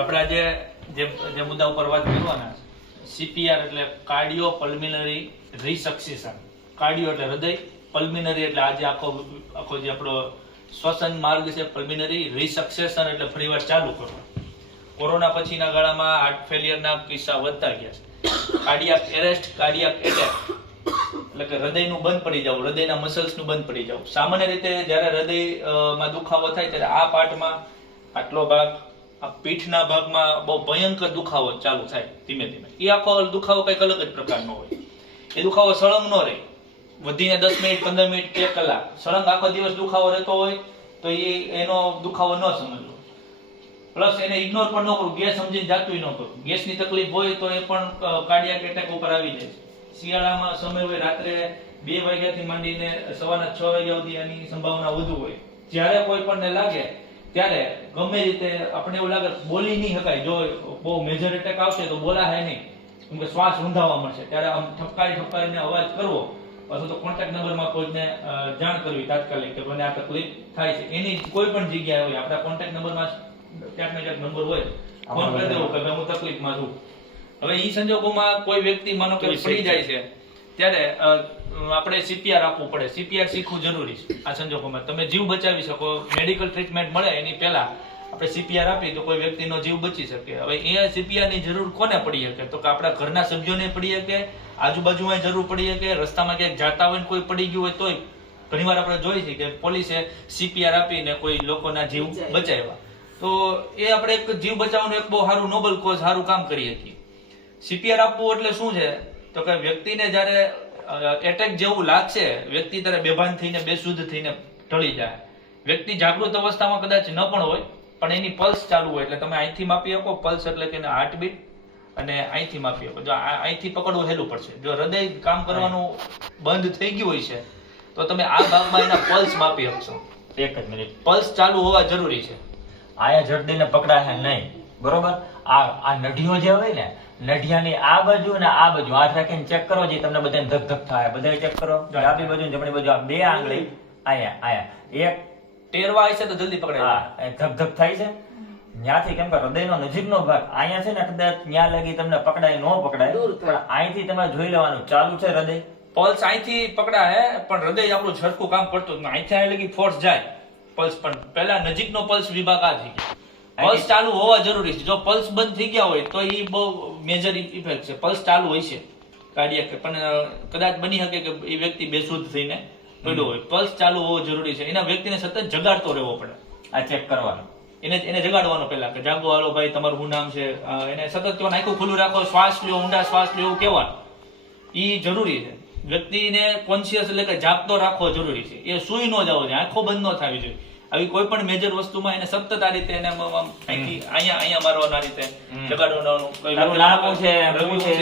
આપણે આજે જે મુદ્દા ઉપર વાત કરવાના સીપીઆર એટલે કાર્ડિયો પલ્મિનરી રિસક્સેશન. કાર્ડિયો એટલે હૃદય, પલ્મિનરી એટલે આજે આખો જે આપણો શ્વસન માર્ગ છે, પલ્મિનરી રિસક્સેશન એટલે ફરીવાર ચાલુ કરવો. કોરોના પછીના ગાળામાં હાર્ટ ફેલિયરના કિસ્સા વધતા ગયા છે. કાર્ડિયાક એરેસ્ટ, કાર્ડિયાક એટેક એટલે કે હૃદયનું બંધ પડી જવું, હૃદયના મસલ્સનું બંધ પડી જવું. સામાન્ય રીતે જ્યારે હૃદયમાં દુખાવો થાય ત્યારે આ પાર્ટમાં આટલો ભાગ, આ પીઠના ભાગમાં બહુ ભયંકર દુખાવો ચાલુ થાય ધીમે ધીમે. એ આખો દુખાવો કંઈક અલગ જ પ્રકારનો હોય. એ દુખાવો સળંગ ન રહે, વધીને 10 મિનિટ 15 મિનિટ 1 કલાક સળંગ આખો દિવસ દુખાવો રહેતો હોય તો એનો દુખાવો ન સમજવો. પ્લસ એને ઇગ્નોર પણ ન કરવું, ગેસ સમજીને જાતું ન કરવું. ગેસની તકલીફ હોય તો એ પણ કાર્ડિયાક એટેક ઉપર આવી જાય છે. શિયાળામાં સમય હોય રાત્રે 2 વાગ્યાથી માંડીને સવારના 6 વાગ્યા સુધી આની સંભાવના વધુ હોય. જ્યારે કોઈ પણને લાગે ત્યારે ગમે રીતે આપણે એવું લાગે બોલી નહીં શકાય, જો બહુ મેજર એટેક આવશે તો બોલાય નહીં, કેમ કે શ્વાસ રૂંધાવા મળશે, ત્યારે આમ ઠપકારીને અવાજ કરવો અથવા તો કોન્ટેક્ટ નંબરમાં કોઈને જાણ કરવી તાત્કાલિક કે મને આ તકલીફ થાય છે. એની કોઈ પણ જગ્યાએ હોય આપણા કોન્ટેક્ટ નંબરમાં ક્યાંક ને ક્યાંક નંબર હોય, ફોન કરી દેવો કે ભાઈ હું તકલીફમાં છું. હવે એ સંજોગોમાં કોઈ વ્યક્તિ માનો કે પડી જાય છે ત્યારે આપણે સીપીઆર આપવું પડે. સીપીઆર શીખવું જરૂરી છે આ સંજોગોમાં. તમે જીવ બચાવી શકો, મેડિકલ ટ્રીટમેન્ટ મળે એની પહેલા આપણે સીપીઆર આપીએ તો કોઈ વ્યક્તિનો જીવ બચી શકે. હવે એ સીપીઆરની જરૂર કોને પડી શકે? તો કે આપણા ઘરના સભ્યોને પડી શકે, આજુબાજુમાં જરૂર પડી શકે, રસ્તામાં ક્યાંક જાતા હોય ને કોઈ પડી ગયું હોય તોય ઘણીવાર આપણે જોઈએ છીએ કે પોલીસે સીપીઆર આપીને કોઈ લોકોના જીવ બચાવ્યા. તો એ આપણે એક જીવ બચાવવાનું એક બહુ સારું નોબલ કોઝ, સારું કામ કરી શકીએ. સીપીઆર આપવું એટલે શું છે? તો કે વ્યક્તિને જ્યારે એટેક જેવું લાગશે, વ્યક્તિ ત્યારે બેભાન થઈને બેશુદ્ધ થઈને ઢળી જાય. વ્યક્તિ જાગૃત અવસ્થામાં કદાચ ન પણ હોય, પણ એની પલ્સ ચાલુ હોય એટલે તમે અહીંથી માપી શકો. પલ્સ એટલે કે હાર્ટબીટ, અને અહીંથી માપી શકો. જો અહીંથી પકડવું હેલું પડશે. જો હૃદય કામ કરવાનું બંધ થઈ ગયું હોય છે તો તમે આ ભાગમાં એના પલ્સ માપી શકશો. એક જ મિનિટ, પલ્સ ચાલુ હોવા જરૂરી છે. આયા જડદીને પકડાય નહીં, બરોબર? આ નઢીઓ જે હોય ને, નઢિયાની આ બાજુ ને આ બાજુ હાથ રાખીને ચેક કરો, જે તમને બધાને ધક ધક થાય. બધા ચેક કરો, ડાબી બાજુ ને જમણી બાજુ, આ બે આંગળી આયા એક ટેરવા છે તો જલ્દી પકડાય. હા, ધક ધક થાય છે ત્યાંથી. કેમ કે હૃદયનો નજીકનો ભાગ અહીંયા છે ને, કદાચ ત્યાં લગી તમને પકડાય ન પકડાય, પણ અહીંથી તમે જોઈ લેવાનું ચાલુ છે હૃદય. પલ્સ અહીંથી પકડાય પણ હૃદય આપણું ઝડકું કામ કરતું જ નહીં. અહીંથી અહીં લગી ફોર્સ જાય પલ્સ, પણ પહેલા નજીકનો પલ્સ વિભાગ આ થઈ ગયો. પલ્સ ચાલુ હોવા જરૂરી છે. જો પલ્સ બંધ થઈ ગયા હોય તો એ બહુ મેજર ઇફેક્ટ છે. પલ્સ ચાલુ હોય છે કાર્ડિયાક, પણ કદાચ બની શકે કે એ વ્યક્તિ બેશુદ્ધ થઈને પડ્યો હોય. પલ્સ ચાલુ હોવો જરૂરી છે. એના વ્યક્તિને સતત જગાડતો રહેવો પડે. આ ચેક કરવાનું, એને જગાડવાનો પહેલા કે જાગો, હાલો ભાઈ તમારું શું નામ છે. એને સતત કહેવાનું આખું ખુલ્લું રાખો, શ્વાસ લ્યો, ઊંડા શ્વાસ લ્યો, એવું કહેવાનું. એ જરૂરી છે. વ્યક્તિને કોન્શિયસ એટલે કે જાગતો રાખવો જરૂરી છે. એ સુઈ ન જવો જોઈએ, આંખો બંધ ન થવી જોઈએ. આવી કોઈ પણ મેજર વસ્તુમાં એને સતત આ રીતે એને અહીંયા મારવાનું, આ રીતે જગાડવાનું. તારું નામ છે, શું છે,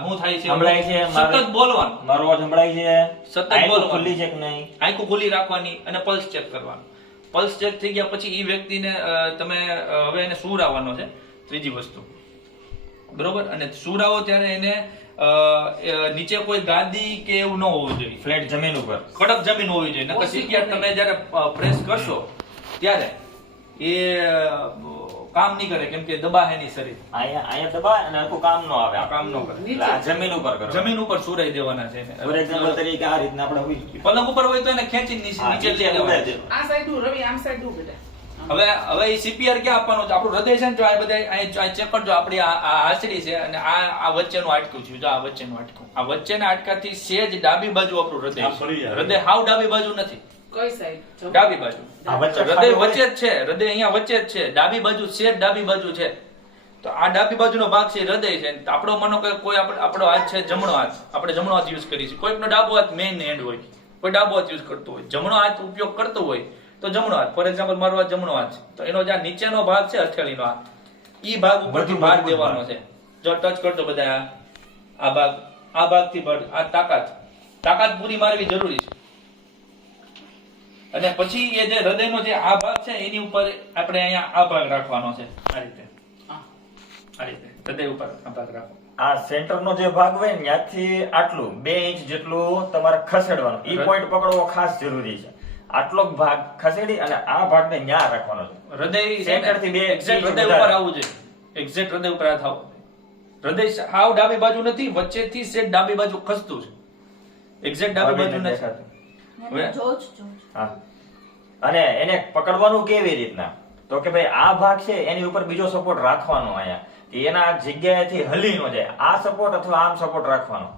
શું થાય છે, સંભળાય છે, સતત બોલવાનું. મારો અવાજ સંભળાય છે, સતત આંખો બોલવાનું. ખુલ્લી છે કે નહીં, આંખો ખુલ્લી રાખવાની અને પલ્સ ચેક કરવાનું. પલ્સ ચેક થઈ ગયા પછી એ વ્યક્તિને તમે હવે એને સુવડાવવાનો છે, ત્રીજી વસ્તુ, બરોબર? અને સુવડાવો ત્યારે એને નીચે કોઈ ગાદી કે એવું ન હોવું જોઈએ, ફ્લેટ જમીન ઉપર, કડક જમીન હોવી જોઈએ. નકર સીપીઆર તમે જ્યારે પ્રેસ કરશો ત્યારે એ કામ નહીં કરે, કેમ કે દબાય એની શરીર. અહીંયા દબાય અને આખું કામ નો આવે, કામ ન કરે. એટલે આ જમીન ઉપર કરો. જમીન ઉપર સુરાઈ દેવાના છે. ફોર એક્ઝામ્પલ તરીકે આ રીતના આપણે હોઈ શકીએ. પલંગ ઉપર હોય તો એને ખેંચી નીચે લઈ લેવાનું. આ સાઈડ નું રવિ, આમ સાઈડ નું બેટા. હવે એ સીપીઆર ક્યાં આપવાનું છે? આપણું હૃદય છે ને, જો આ બધા અહીં ચેક કરજો, આપણી આ હાથડી છે અને આ વચ્ચેનું હાડકું છે. જો આ વચ્ચેનું હાડકું, આ વચ્ચેના હાડકાથી સેજ ડાબી બાજુ આપણું હૃદય છે. હૃદય હાવ ડાબી બાજુ નથી, કઈ સાઈડ? ડાબી બાજુ. આ વચ્ચે હૃદય વચ્ચે જ છે, હૃદય અહીંયા વચ્ચે જ છે. ડાબી બાજુ સેજ ડાબી બાજુ છે. તો આ ડાબી બાજુનો ભાગ છે હૃદય છે. આપણો માનો કે કોઈ આપણો હાથ છે જમણો હાથ, આપણે જમણો હાથ યુઝ કરીએ છીએ. કોઈકનો ડાબો હાથ મેઇન હેન્ડ હોય, કોઈ ડાબો હાથ યુઝ કરતો હોય. જમણો હાથ ઉપયોગ કરતો હોય તો જમણો હાથ, ફોર એક્ઝામ્પલ મારો હાથ જમણો હાથ છે, તો એનો જે નીચેનો ભાગ છે હથેળીનો હાથ, ઈ ભાગ ઉપરથી ભાર દેવાનો છે. જો ટચ કરતો બધા આ ભાગથી ભાર, આ તાકાત પૂરી મારવી જરૂરી છે. અને પછી એ જે હૃદયનો જે આ ભાગ છે એની ઉપર આપણે અહીંયા આ ભાગ રાખવાનો છે. આ રીતે હૃદય ઉપર આ ભાગ રાખો. આ સેન્ટર નો જે ભાગ હોય ને ત્યાંથી આટલું 2 ઇંચ જેટલું તમારે ખસેડવાનું. ઈ પોઈન્ટ પકડવો ખાસ જરૂરી છે. આટલો ભાગ ખસેડી અને આ ભાગને ન્યા રાખવાનો છે. હૃદય સેન્ટર થી 2 એક્ઝેક્ટ હૃદય ઉપર આવવું જોઈએ. એક્ઝેક્ટ હૃદય ઉપર હાથ આવવો જોઈએ. હૃદય હાવ ડાબી બાજુ નથી, વચ્ચેથી સેટ ડાબી બાજુ ખસતું છે, એક્ઝેક્ટ ડાબી બાજુ નથી. હા. અને એને પકડવાનું કેવી રીતના, તો કે ભાઈ આ ભાગ છે એની ઉપર બીજો સપોર્ટ રાખવાનો, અહીંયા કે એના જગ્યાએથી હલી ન જાય, આ સપોર્ટ અથવા આમ સપોર્ટ રાખવાનો.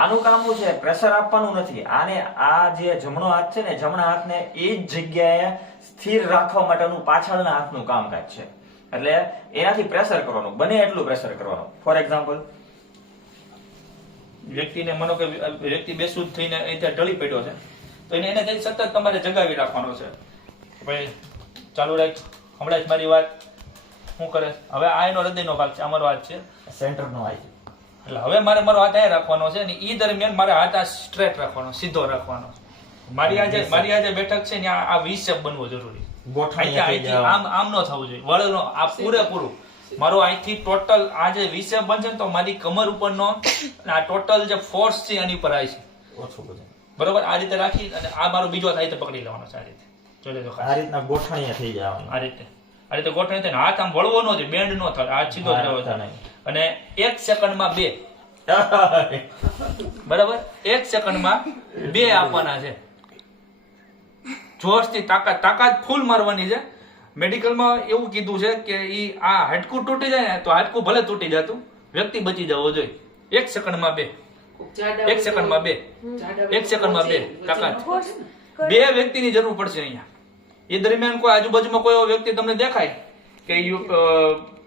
આનું કામ શું છે, પ્રેશર આપવાનું નથી. આને આ જે જમણો હાથ છે ને, જમણા હાથને એ જ જગ્યાએ સ્થિર રાખવા માટેનું પાછળના હાથનું કામકાજ છે. એટલે એનાથી પ્રેશર કરવાનું, બને એટલું પ્રેશર કરવાનું. ફોર એક્ઝામ્પલ, વ્યક્તિને માનો કે વ્યક્તિ બેસુદ થઈને અહીંયા ઢળી પડ્યો છે, તો એને કઈ સતત તમારે જગાવી રાખવાનો છે. ભાઈ ચાલુ રાખ, હમણાં જ મારી વાત શું કરે. હવે આ એનો હૃદયનો ભાગ છે, અમારો હાથ છે સેન્ટરનો હાથ. એટલે હવે મારે મારો હાથ અહીંયા રાખવાનો છે, અને એ દરમિયાન મારે હાથ આ સ્ટ્રેટ રાખવાનો, સીધો રાખવાનો. મારી આ જે બેઠક છે ને આ વી શેપ બનવો જરૂરી. અહીંથી આમ ન થવું જોઈએ, વળનો આ પૂરેપૂરું મારો અહીંથી ટોટલ આ જે વી શેપ બનશે તો મારી કમર ઉપરનો આ ટોટલ જે ફોર્સ છે આની ઉપર આવી છે ઓછું બધું. બરોબર. આ રીતે રાખી અને આ મારો બીજો હાથ પકડી લેવાનો છે. આ રીતે જો લેજો, આ રીતના ગોઠણીયા થઈ જવાનું. આ રીતે ગોઠવણી થઈને હાથ આમ વળવો ન જોઈએ, બેન્ડ ન થાય, આ સીધો જ રહેવો જોઈએ. અને 1 સેકન્ડમાં 2 બરાબર, 1 સેકન્ડમાં 2 આપવાના છે. જોશથી તાકાત ફૂલ મારવાની છે. મેડિકલમાં એવું કીધું છે કે આ હાડકું તૂટી જાય ને તો હાડકું ભલે તૂટી જતું, વ્યક્તિ બચી જવો જોઈએ. 1 સેકન્ડમાં 2, 1 સેકન્ડમાં 2, 1 સેકન્ડમાં 2 તાકાત. 2 વ્યક્તિની જરૂર પડશે અહીંયા. એ દરમિયાન કોઈ આજુબાજુમાં કોઈ એવો વ્યક્તિ તમને દેખાય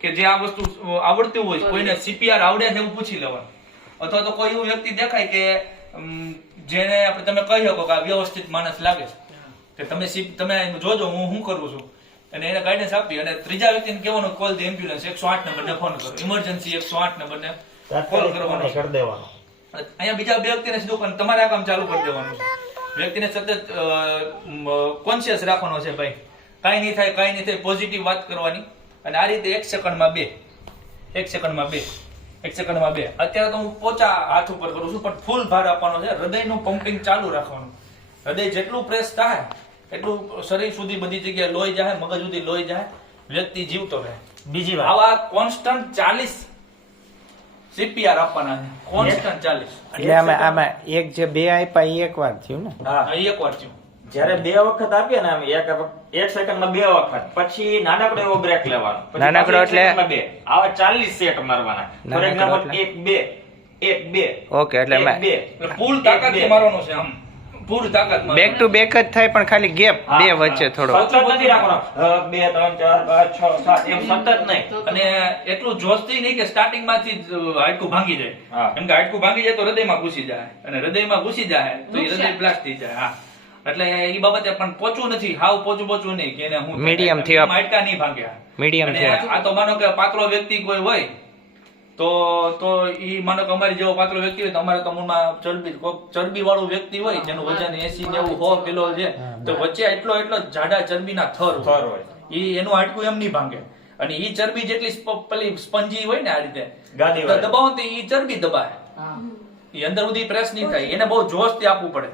કે જે આ વસ્તુ આવડતી હોય, કોઈને સીપીઆર આવડે છે એવું પૂછી લેવાનું. અથવા તો કોઈ એવું વ્યક્તિ દેખાય કે જેને આપણે તમે કહી શકો કે આ વ્યવસ્થિત માણસ લાગે છે, કે તમે જોજો હું શું કરું છું, અને એને ગાઈડન્સ આપી અને ત્રીજા વ્યક્તિને કહેવાનું કોલ ધ એમ્બ્યુલન્સ, 108 નંબરને ફોન કરો, ઇમરજન્સી 108 નંબરને કોલ કરવાનો કરી દેવાનો. અહીંયા બીજા 2 વ્યક્તિને સીધું તમારે આ કામ ચાલુ કરી દેવાનું છે. વ્યક્તિને સતત કોન્શિયસ રાખવાનો છે, ભાઈ કાંઈ નહીં થાય, પોઝિટિવ વાત કરવાની. અને આ રીતે 1 સેકન્ડમાં 2, 1 સેકન્ડમાં 2, 1 સેકન્ડમાં 2. અત્યારે તો હું પોચા હાથ ઉપર કરું છું, પણ ફૂલ ભાર આપવાનો છે. હૃદયનું પમ્પિંગ ચાલુ રાખવાનું. હૃદય જેટલું પ્રેસ થાય એટલું શરીર સુધી બધી જગ્યાએ લોહી જાય, મગજ સુધી લોહી જાય, વ્યક્તિ જીવતો રહે. બીજી વાત, આવા કોન્સ્ટન્ટ 40 સીપીઆર આપવાના છે, કોન્સ્ટન્ટ 40. એટલે આમાં એક જે 2 આપ્યા એ એક વાર થયું ને? હા, એક વાર થયું. જ્યારે 2 વખત આપીએ ને આમ 1 સેકન્ડમાં 2 વખત, પછી નાનકડો એવો બ્રેક લેવાનો. નાનકડો એટલે 2 આવા 40 સેટ મારવાના. For example 1 2 1 2. ઓકે, એટલે 2 એટલે ફૂલ તાકાતથી મારવાનું છે, આમ પૂરી તાકાતમાં. બેક ટુ બેક જ થાય, પણ ખાલી ગેપ 2 વચ્ચે થોડો. સતત નથી રાખવાનો. 2 3 4 5 6 7 એમ સતત નહીં. અને એટલું જોશથી નહીં કે સ્ટાર્ટિંગ માંથી જ હાડકું ભાંગી જાય. કેમ કે હાડકું ભાંગી જાય તો હૃદયમાં ઘૂસી જાય, અને હૃદયમાં ઘૂસી જાય તો એ હૃદય બ્લાસ્ટ થઈ જાય. હા, એટલે એ બાબતે પણ પોચું નથી, હાવ પોચું નહીં કે એને હું મીડિયમ થી હાડકા નહીં ભાંગ્યા. મીડિયમ અને થી. આ તો માનો કે પાતળો વ્યક્તિ કોઈ હોય તો ઈ માનો કે અમારી જેવો પાતળો વ્યક્તિ હોય તો અમારે તો મૂળમાં ચરબી વાળું વ્યક્તિ હોય જેનું વજન 80 90 100 કિલો છે, તો વચ્ચે એટલો જાડા ચરબીના થર હોય, ઈ એનું હાડકું એમ નહીં ભાંગે. અને ઈ ચરબી જેટલી પેલી સ્પંજી હોય ને આ રીતે દબાવો તો ઈ ચરબી દબાય, ઈ અંદર સુધી પ્રેસ નહીં થાય. એને બહુ જોશથી આપવું પડે.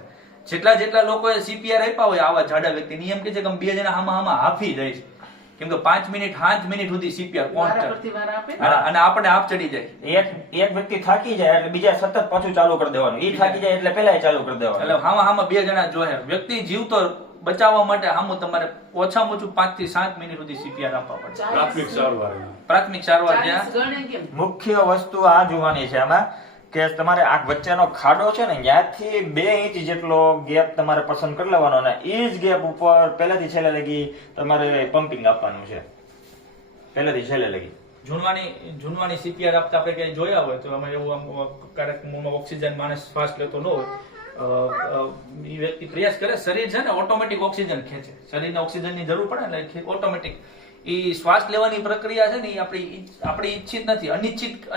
જેટલા લોકોએ સીપીઆર આપ્યા હોય આવા જાડા વ્યક્તિ, એમ કે છે કે 2 જણા આમાં હાફી જાય છે, કેમ કે 5 મિનિટ 7 મિનિટ સુધી સીપીઆર કોન્સ્ટન્ટ, અને આપણે આપ ચડી જાય. એક વ્યક્તિ થાકી જાય એટલે બીજા સતત પાછું ચાલુ કરી દેવાનું. ઈ થાકી જાય એટલે પેલા ચાલુ કરી દેવાનું. એટલે હામાં 2 જણા જોઈએ. વ્યક્તિ જીવતો બચાવવા માટે હામું તમારે ઓછામાં ઓછું 5 થી 7 મિનિટ સુધી સીપીઆર આપવા પડે. પ્રાથમિક સારવાર જ્યાં મુખ્ય વસ્તુ આ જોવાની છે આમાં કે તમારે આ વચ્ચેનો ખાડો છે ને ત્યાંથી 2 ઇંચ જેટલો ગેપ તમારે પસંદ કરી લેવાનો, અને એ જ ગેપ ઉપર પહેલેથી છેલ્લે લગી તમારે પમ્પિંગ આપવાનું છે. પહેલેથી છેલ્લે લગી જૂનવાની સીપીઆર આપતા આપણે ક્યાંય જોયા હોય તો અમે એવું ક્યારેક મોંમાં ઓક્સિજન માણસ શ્વાસ લેતો ન હોય, એ વ્યક્તિ પ્રયાસ કરે, શરીર છે ને ઓટોમેટિક ઓક્સિજન ખેંચે. શરીરને ઓક્સિજનની જરૂર પડે ને એટલે ઓટોમેટિક એ શ્વાસ લેવાની પ્રક્રિયા છે ને એ આપણી ઈચ્છિત નથી,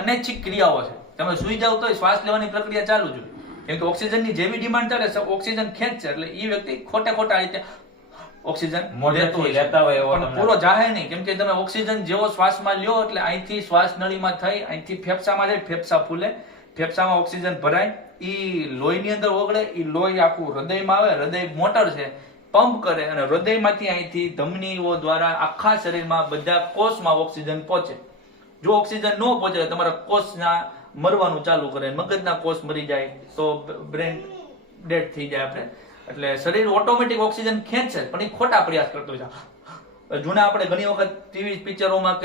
અનૈચ્છિક ક્રિયાઓ છે. તમે સુઈ જાવ તો શ્વાસ લેવાની પ્રક્રિયા ચાલુ જ હોય, કેમ કે ઓક્સિજનની જેવી ડિમાન્ડ ચાલે ઓક્સિજન ખેંચશે, એટલે એ વ્યક્તિ ખોટા રીતે ઓક્સિજન લેતા હોય પણ પૂરો જાહે નહીં. કેમ કે તમે ઓક્સિજન જેવો શ્વાસમાં લ્યો એટલે અહીંથી શ્વાસ નળીમાં થઈ અહીંથી ફેફસામાં જાય, ફેફસા ફૂલે, ફેફસામાં ઓક્સિજન ભરાય, ઈ લોહીની અંદર ઓગળે, ઈ લોહી આખું હૃદયમાં આવે, હૃદય મોટર છે પંપ કરે, અને હૃદયમાંથી અહીંથી ધમનીઓ દ્વારા આખા શરીરમાં બધા કોષમાં ઓક્સિજન પહોંચે. જો ઓક્સિજન ન પહોંચે તમારા કોષના મરવાનું ચાલુ કરે, મગજના કોષ મરી જાય તો બ્રેન ડેડ થઈ જાય આપણે. એટલે શરીર ઓટોમેટિક ઓક્સિજન ખેંચે પણ એ ખોટા પ્રયાસ કરતો છે. જૂના આપણે ઘણી વખત ટીવી પિક્ચરોમાં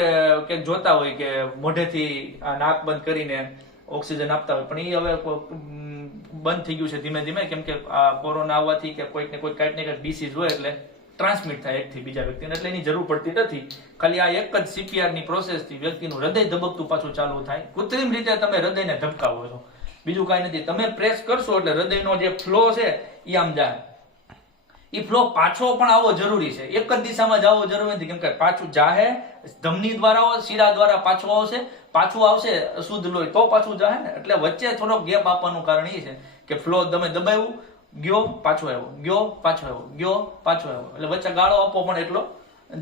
કે જોતા હોય કે મોઢેથી આ નાક બંધ કરીને ઓક્સિજન આપતા હોય, પણ એ હવે બંધ થઈ ગયું છે ધીમે ધીમે, કેમ કે આ કોરોના આવવાથી કે કોઈક ને કોઈ કાંઈક ને કાંઈક ડિસીઝ હોય એટલે ટ્રાન્સમિટ થાય એકથી બીજા વ્યક્તિને, એટલે એની જરૂર પડતી નથી. ખાલી આ એક જ CPR ની પ્રોસેસથી વ્યક્તિનું હૃદય ધબકતું પાછું ચાલુ થાય. કૃત્રિમ રીતે તમે હૃદયને ધબકાવો છો, બીજું કાંઈ નથી. તમે પ્રેસ કરશો એટલે હૃદયનો જે ફ્લો છે એ આમ જાય. એ ફ્લો પાછો પણ આવવો જરૂરી છે, એક જ દિશામાં જવો જરૂરી નથી, કેમ કે પાછું જાહે ધમની દ્વારા શીરા દ્વારા પાછું આવશે અશુદ્ધ લોહી તો પાછું જાહે ને. એટલે વચ્ચે થોડો ગેપ આપવાનું કારણ એ છે કે ફ્લો તમે દબાવ્યું, ગયો પાછો આવ્યો, ગયો પાછો આવ્યો, ગયો પાછો આવ્યો, એટલે વચ્ચે ગાળો આપવો પણ એટલો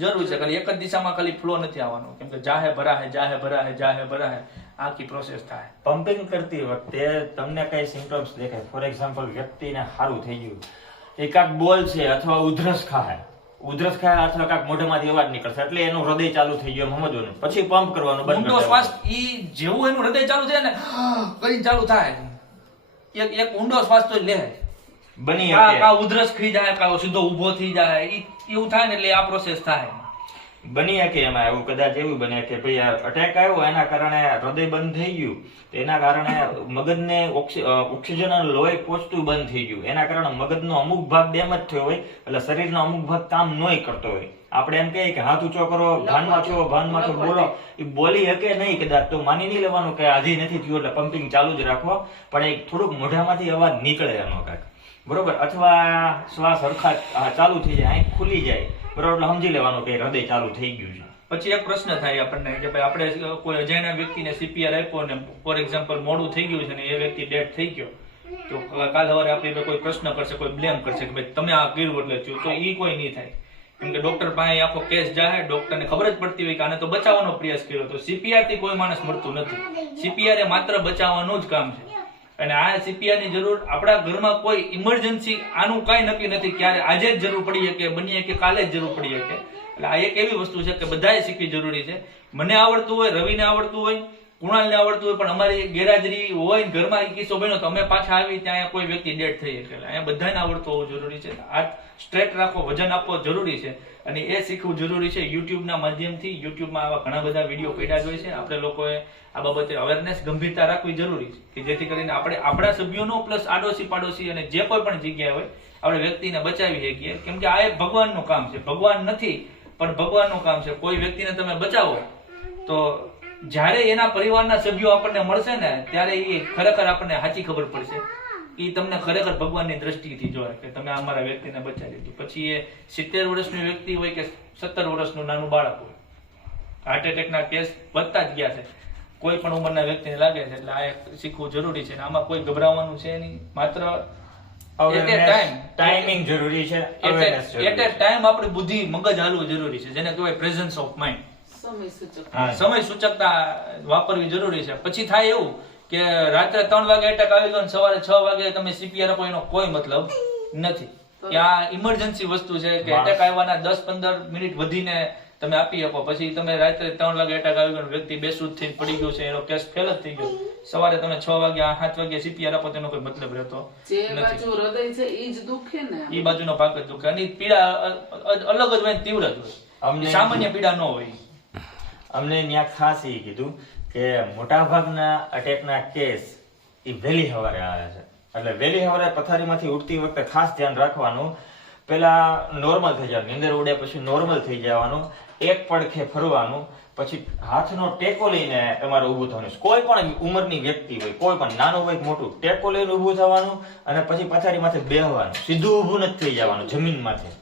જરૂરી છે. ખાલી એક જ દિશામાં ખાલી ફ્લો નથી આવવાનો, કેમ કે જાહે ભરાહે જાહે ભરાહે જાહે ભરાહે આખી પ્રોસેસ થાય. પમ્પિંગ કરતી વખતે તમને કઈ સિમ્પટમ્સ દેખાય? ફોર એક્ઝામ્પલ, વ્યક્તિને સારું થઈ ગયું, એકાક બોલ છે અથવા ઉધરસ ખાય અથવા કાંક મોઢામાંથી અવાજ નીકળશે એટલે એનું હૃદય ચાલુ થઈ ગયું સમજવાનું, પછી પંપ કરવાનું બંધ ઊંડો કરી શ્વાસ ઈ જેવું એનું હૃદય ચાલુ થાય ને કરીને ચાલુ થાય, એક ઊંડો શ્વાસ તો લે, બની શકે. કા ઉધરસ ખી જાય, કા સીધો ઊભો થઈ જાય, એવું થાય ને એટલે આ પ્રોસેસ થાય. બની શકે એમાં એવું કદાચ એવું બને કે ભાઈ અટેક આવ્યો એના કારણે હૃદય બંધ થઈ ગયું, એના કારણે મગજને ઓક્સિજન અને લોહી પહોંચતું બંધ થઈ ગયું, એના કારણે મગજનો અમુક ભાગ ડેમેજ થયો હોય એટલે શરીરનો અમુક ભાગ કામ નોય કરતો હોય. આપણે એમ કહીએ કે હાથ ઊંચો કરો, ભાનમાં છો બોલો, એ બોલી શકે નહીં કદાચ, તો માની નહીં લેવાનું કે આજી નથી થયું એટલે પમ્પિંગ ચાલુ જ રાખવો, પણ એ થોડુંક મોઢામાંથી અવાજ નીકળે એનો કાંઈક, બરોબર, અથવા શ્વાસ હરખા ચાલુ થઈ જાય, આંખ ખુલી જાય, બરોબર, એટલે સમજી લેવાનું કે હૃદય ચાલુ થઈ ગયું છે. પછી એક પ્રશ્ન થાય આપણને કે ભાઈ આપણે કોઈ અજાણ્યા વ્યક્તિને CPR આપ્યો ને ફોર એક્ઝામ્પલ મોડું થઈ ગયું છે ને એ વ્યક્તિ ડેડ થઈ ગયો, તો કાલ સવારે આપણી કોઈ પ્રશ્ન કરશે, કોઈ બ્લેમ કરશે કે ભાઈ તમે આ કર્યું એટલે થયું, તો એ કોઈ નહીં થાય. કેમ કે ડોક્ટર પાસે આખો કેસ જાય, ડોક્ટરને ખબર જ પડતી હોય કે આને તો બચાવવાનો પ્રયાસ કર્યો, તો CPR થી કોઈ માણસ મળતું નથી. CPR એ માત્ર બચાવવાનું જ કામ છે. અને આ CPR ની જરૂર આપણા ઘરમાં કોઈ ઇમરજન્સી આનું કાંઈ નક્કી નથી, ક્યારે આજે જ જરૂર પડી શકે, બની શકે કાલે જ જરૂર પડી શકે. એટલે આ એક એવી વસ્તુ છે કે બધાએ શીખવી જરૂરી છે. મને આવડતું હોય, રવિને આવડતું હોય, કુણાલને આવડતું હોય, પણ અમારી ગેરહાજરી હોય ઘરમાં કિસ્સો બન્યો તો અમે પાછા આવી ત્યાં કોઈ વ્યક્તિ ડેડ થઈ શકે. એટલે અહીંયા બધાને આવડતું હોવું જરૂરી છે. હાથ સ્ટ્રેટ રાખવો, વજન આપવો જરૂરી છે, અને એ શીખવું જરૂરી છે. યુટ્યુબના માધ્યમથી, યુટ્યુબમાં આવા ઘણા બધા વિડીયો પડ્યા જ હોય છે. આપણે લોકોએ આ બાબતે અવેરનેસ, ગંભીરતા રાખવી જરૂરી છે કે જેથી કરીને આપણે આપણા સભ્યોનો પ્લસ આડોશી પાડોશી અને જે કોઈ પણ જગ્યાએ હોય આપણે વ્યક્તિને બચાવી શકીએ. કેમ કે આ એક ભગવાનનું કામ છે, ભગવાન નથી પણ ભગવાનનું કામ છે. કોઈ વ્યક્તિને તમે બચાવો તો જ્યારે એના પરિવારના સભ્યો આપણને મળશે ને ત્યારે એ ખરેખર આપણને સાચી ખબર પડશે, એ તમને ખરેખર ભગવાનની દ્રષ્ટિથી જોવે કે તમે અમારા વ્યક્તિને બચાવી દીધું. પછી એ 70 વર્ષની વ્યક્તિ હોય કે 17 વર્ષનું નાનું બાળક હોય, હાર્ટ એટેકના કેસ વધતા જ ગયા છે, કોઈ પણ ઉંમરના વ્યક્તિને લાગે છે. એટલે આ શીખવું જરૂરી છે. આમાં કોઈ ગભરાવાનું છે નહીં, માત્ર ટાઈમિંગ જરૂરી છે, અવેરનેસ જરૂરી એટ એ છે. ટાઈમ આપણી બુદ્ધિ મગજ હાલવું જરૂરી છે, જેને કહેવાય પ્રેઝન્સ ઓફ માઇન્ડ. સમય સૂચકતા વાપરવી જરૂરી છે. પછી થાય એવું કે રાત્રે 3 વાગે એટેક આવી ગયો સવારે 6 વાગે તમે CPR આપો, એનો કોઈ મતલબ નથી. કે આ ઇમરજન્સી વસ્તુ છે કે એટેક આવવાના 10-15 મિનિટ વધીને તમે આપી આપો, પછી તમે રાત્રે 3 વાગે એટેક આવી ગયો, વ્યક્તિ બેસુધ થઈને પડી ગયો છે, એનો કેસ ફેલ જ થઈ ગયો, સવારે તમે 6 વાગે 7 વાગે CPR આપો તેનો કોઈ મતલબ રહેતો બાજુ હૃદય છે ઈ જ દુખે ને, એ બાજુનો ભાગ જ દુખે, અને પીડા અલગ જ હોય, તીવ્ર જ હોય, સામાન્ય પીડા ન હોય. અમને ત્યાં ખાસ એ કીધું કે મોટાભાગના અટેકના કેસ એ વહેલી સવારે આવે છે, એટલે વહેલી સવારે પથારીમાંથી ઉઠતી વખતે ખાસ ધ્યાન રાખવાનું. પેલા નોર્મલ થઈ જવાનું, નીંદર ઉડે પછી નોર્મલ થઈ જવાનું, એક પડખે ફરવાનું, પછી હાથનો ટેકો લઈને તમારે ઊભું થવાનું. કોઈ પણ ઉંમરની વ્યક્તિ હોય, કોઈ પણ નાનું હોય મોટું, ટેકો લઈને ઊભું થવાનું, અને પછી પથારીમાંથી બેહવાનું, સીધું ઊભું નથી થઈ જવાનું જમીનમાંથી.